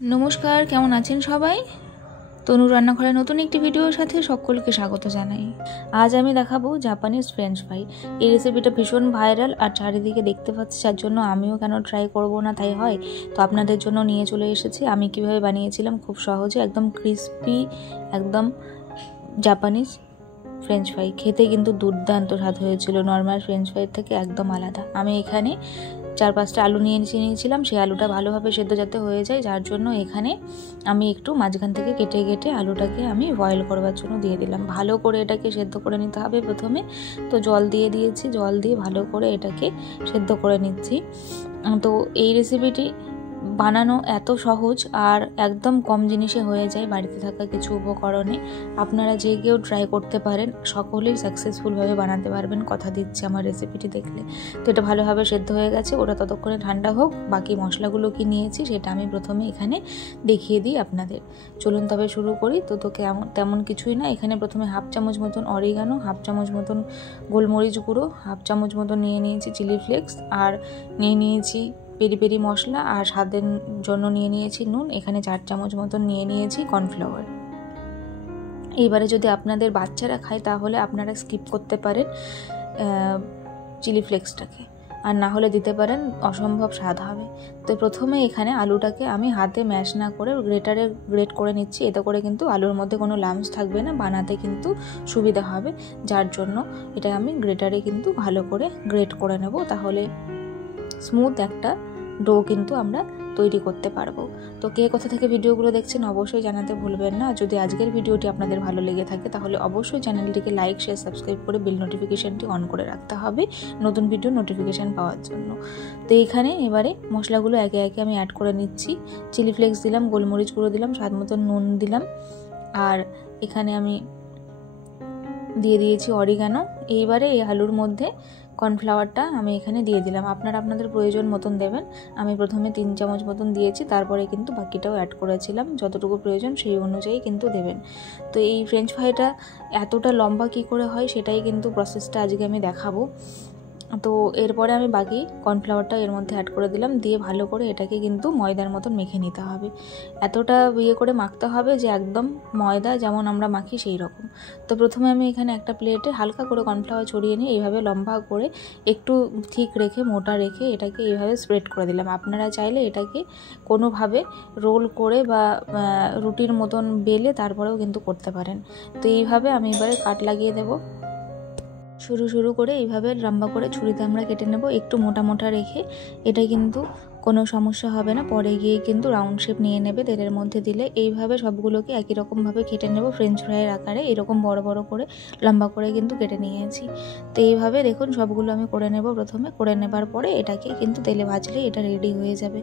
नमस्कार केमन आছেন सबाई तनु रान्नाघरे नतून एक भिडियोर साथे सकलके स्वागत जानाई। आज आमी देखाबो जापानिज फ्रेंच फ्राई। এই রেসিপিটা ভীষণ ভাইরাল আর চারিদিকে দেখতে পাচ্ছি, যার জন্য আমিও কেন ট্রাই করব না তাই হয়। তো আপনাদের জন্য নিয়ে চলে এসেছি আমি কিভাবে বানিয়েছিলাম খুব সহজে, একদম ক্রিস্পি, একদম জাপানিজ ফ্রেঞ্চ ফ্রাই। খেতে কিন্তু দুর্দান্ত স্বাদ হয়েছিল, নর্মাল ফ্রেঞ্চ ফ্রাইয়ের থেকে একদম আলাদা। আমি এখানে 4-5টা আলু নিয়েছিলাম, সেই আলুটা ভালোভাবে সেদ্ধ যাতে হয়ে যায়, যার জন্য এখানে আমি একটু মাঝখান থেকে কেটে কেটে আলুটাকে আমি বয়েল করবার জন্য দিয়ে দিলাম। ভালো করে এটাকে সেদ্ধ করে নিতে হবে প্রথমে। তো জল দিয়ে দিয়েছি, জল দিয়ে ভালো করে এটাকে সেদ্ধ করে নিচ্ছি। তো এই রেসিপিটি বানানো এত সহজ আর একদম কম জিনিসে হয়ে যায়, বাড়িতে থাকা কিছু উপকরণে। আপনারা যে কেউ ট্রাই করতে পারেন, সকলেই সাকসেসফুলভাবে বানাতে পারবেন, কথা দিচ্ছি আমার রেসিপিটি দেখলে। তো এটা ভালোভাবে সেদ্ধ হয়ে গেছে, ওটা ততক্ষণে ঠান্ডা হোক। বাকি মশলাগুলো কি নিয়েছি সেটা আমি প্রথমে এখানে দেখিয়ে দিই আপনাদের। চলুন তবে শুরু করি। তো তেমন কিছুই না, এখানে প্রথমে 1/2 চামচ মতন অরিগানো, 1/2 চামচ মতন গোলমরিচ গুঁড়ো, 1/2 চামচ মতন নিয়ে নিয়েছি চিলি ফ্লেক্স, আর নিয়ে নিয়েছি পেরি পেরি মশলা, আর স্বাদের জন্য নিয়ে নিয়েছি নুন। এখানে 4 চামচ মতন নিয়ে নিয়েছি কর্নফ্লাওয়ার। এইবারে যদি আপনাদের বাচ্চারা খায় তাহলে আপনারা স্কিপ করতে পারেন চিলি ফ্লেক্সটাকে, আর না হলে দিতে পারেন, অসম্ভব স্বাদ হবে। তো প্রথমে এখানে আলুটাকে আমি হাতে ম্যাশ না করে গ্রেটারে গ্রেট করে নিচ্ছি। এতে করে কিন্তু আলুর মধ্যে কোনো লাম্পস থাকবে না, বানাতে কিন্তু সুবিধা হবে, যার জন্য এটা আমি গ্রেটারে কিন্তু ভালো করে গ্রেট করে নেব। তাহলে স্মুথ একটা ডো কিন্তু আমরা তৈরি করতে পারবো। তো কে কোথা থেকে ভিডিওগুলো দেখছেন অবশ্যই জানাতে ভুলবেন না। যদি আজকের ভিডিওটি আপনাদের ভালো লেগে থাকে তাহলে অবশ্যই চ্যানেলটিকে লাইক, শেয়ার, সাবস্ক্রাইব করে বেল নোটিফিকেশানটি অন করে রাখতে হবে নতুন ভিডিও নোটিফিকেশান পাওয়ার জন্য। তো এইখানে এবারে মশলাগুলো একে একে আমি অ্যাড করে নিচ্ছি। চিলি ফ্লেক্স দিলাম, গোলমরিচ গুঁড়ো দিলাম, স্বাদ মতো নুন দিলাম, আর এখানে আমি দিয়ে দিয়েছি অরিগানো। এইবারে এই আলুর মধ্যে কর্নফ্লাওয়ারটা আমি এখানে দিয়ে দিলাম। আপনারা আপনাদের প্রয়োজন মতন দেবেন। আমি প্রথমে 3 চামচ মতন দিয়েছি, তারপরে কিন্তু বাকিটাও অ্যাড করেছিলাম। যতটুকু প্রয়োজন সেই অনুযায়ী কিন্তু দেবেন। তো এই ফ্রেঞ্চ ফ্রাইটা এতটা লম্বা কি করে হয় সেটাই কিন্তু প্রসেসটা আজকে আমি দেখাবো। তো এরপরে আমি বাকি কর্নফ্লাওয়ারটা এর মধ্যে অ্যাড করে দিলাম, দিয়ে ভালো করে এটাকে কিন্তু ময়দার মতন মেখে নিতে হবে। এতটা করে মাখতে হবে যে একদম ময়দা যেমন আমরা মাখি সেই রকম। তো প্রথমে আমি এখানে একটা প্লেটে হালকা করে কর্নফ্লাওয়ার ছড়িয়ে নিয়ে এইভাবে লম্বা করে একটু ঠিক রেখে, মোটা রেখে এটাকে এইভাবে স্প্রেড করে দিলাম। আপনারা চাইলে এটাকে কোনোভাবে রোল করে বা রুটির মতন বেলে তারপরেও কিন্তু করতে পারেন। তো এইভাবে আমি এবারে কাট লাগিয়ে দেবো। শুরু করে এইভাবে লম্বা করে ছুরিতে আমরা কেটে নেব, একটু মোটা মোটা রেখে। এটা কিন্তু কোনো সমস্যা হবে না, পরে গিয়ে কিন্তু রাউন্ড শেপ নিয়ে নেবে তেলের মধ্যে দিলে। এইভাবে সবগুলোকে একই রকমভাবে কেটে নেব ফ্রেঞ্চ ফ্রাইয়ের আকারে। এরকম বড় বড় করে লম্বা করে কিন্তু কেটে নিয়েছি। তো এইভাবে দেখুন সবগুলো আমি করে নেব। প্রথমে করে নেবার পরে এটাকে কিন্তু তেলে ভাজলেই এটা রেডি হয়ে যাবে।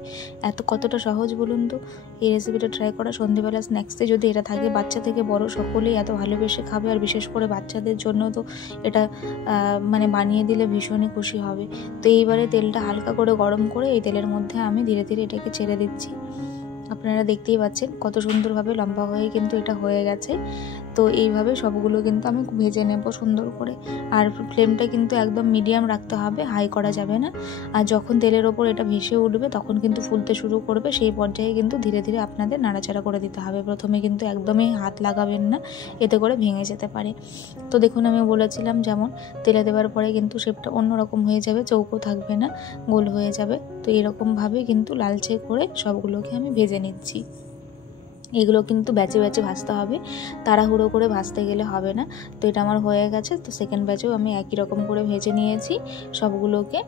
কতটা সহজ বলুন তো এই রেসিপিটা ট্রাই করা। সন্ধ্যেবেলা স্ন্যাক্সে যদি এটা থাকে, বাচ্চা থেকে বড় সকলেই এত ভালোবেসে খাবে, আর বিশেষ করে বাচ্চাদের জন্য তো এটা বানিয়ে দিলে ভীষণই খুশি হবে। তো এইবারে তেলটা হালকা করে গরম করে এই তেলের মধ্যে আমি ধীরে ধীরে এটাকে ছেড়ে দিচ্ছি। আপনারা দেখতেই পাচ্ছেন কত সুন্দরভাবে লম্বা হয়ে কিন্তু এটা হয়ে গেছে। তো এইভাবে সবগুলো কিন্তু আমি ভেজে নেব সুন্দর করে। আর ফ্লেমটা কিন্তু একদম মিডিয়াম রাখতে হবে, হাই করা যাবে না। আর যখন তেলের ওপর এটা ভেসে উঠবে তখন কিন্তু ফুলতে শুরু করবে, সেই পর্যায়ে কিন্তু ধীরে ধীরে আপনাদের নাড়াচাড়া করে দিতে হবে। প্রথমে কিন্তু একদমই হাত লাগাবেন না, এতে করে ভেঙে যেতে পারে। তো দেখুন আমি বলেছিলাম যেমন তেলে দেওয়ার পরে কিন্তু শেপটা অন্যরকম হয়ে যাবে, চৌকো থাকবে না, গোল হয়ে যাবে। তো এরকমভাবে কিন্তু লালচে করে সবগুলোকে আমি ভেজে নিচ্ছি। এগুলো কিন্তু ব্যাচে ব্যাচে ভাজতে হবে, তাড়াহুড়ো করে ভাজতে গেলে হবে না। তো এটা আমার হয়ে গেছে। তো সেকেন্ড ব্যাচেও আমি একই রকম করে ভেজে নিয়েছি সবগুলোকে।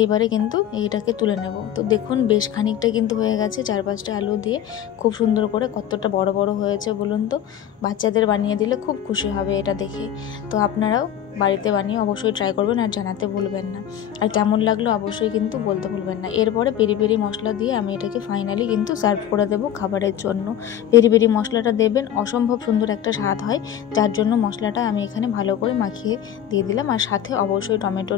এইবারে কিন্তু এইটাকে তুলে নেব। তো দেখুন বেশ খানিকটা কিন্তু হয়ে গেছে, 4-5টা আলু দিয়ে খুব সুন্দর করে। কতটা বড় বড় হয়েছে বলুন তো, বাচ্চাদের বানিয়ে দিলে খুব খুশি হবে এটা দেখে। তো আপনারাও বাড়িতে বানিয়ে অবশ্যই ট্রাই করবেন আর জানাতে ভুলবেন না। আর কেমন লাগলো অবশ্যই কিন্তু বলতে ভুলবেন না। এরপরে পেরি পেরি মশলা দিয়ে আমি এটাকে ফাইনালি কিন্তু সার্ভ করে দেবো খাবারের জন্য। পেরি পেরি মশলাটা দেবেন, অসম্ভব সুন্দর একটা স্বাদ হয়, যার জন্য মশলাটা আমি এখানে ভালো করে মাখিয়ে দিয়ে দিলাম। আর সাথে অবশ্যই টমেটো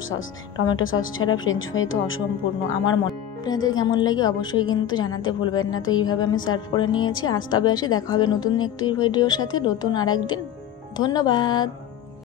সস ছাড়া ফ্রেঞ্চ ফ্রাই তো অসম্পূর্ণ আমার মনে। আপনাদের কেমন লাগে অবশ্যই কিন্তু জানাতে ভুলবেন না। তো এইভাবে আমি সার্ভ করে নিয়েছি। আজ তবে আসি, দেখা হবে নতুন একটি ভিডিওর সাথে নতুন আর একদিন। ধন্যবাদ।